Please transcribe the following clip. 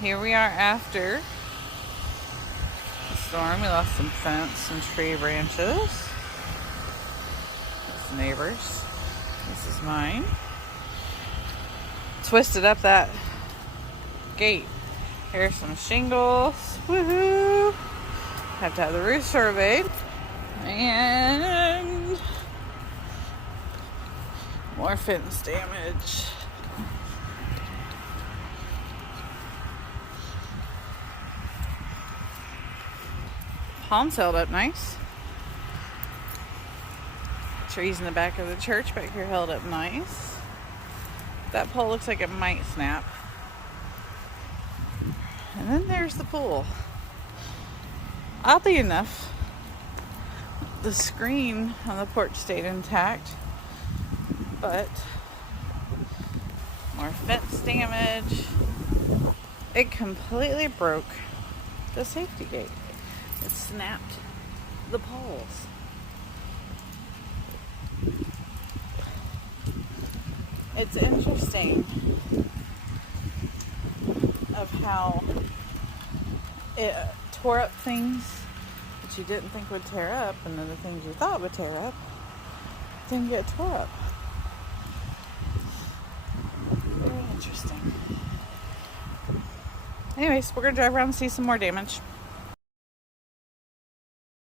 Here we are after the storm. We lost some fence and tree branches. It's neighbors. This is mine. Twisted up that gate. Here's some shingles. Woohoo! Have to have the roof surveyed. And more fence damage. Palms held up nice. Trees in the back of the church back here held up nice. That pole looks like it might snap. And then there's the pool. Oddly enough, the screen on the porch stayed intact, but more fence damage. It completely broke the safety gate. It snapped the poles. It's interesting of how it tore up things that you didn't think would tear up, and then the things you thought would tear up didn't get tore up. Very interesting. Anyways, we're going to drive around and see some more damage.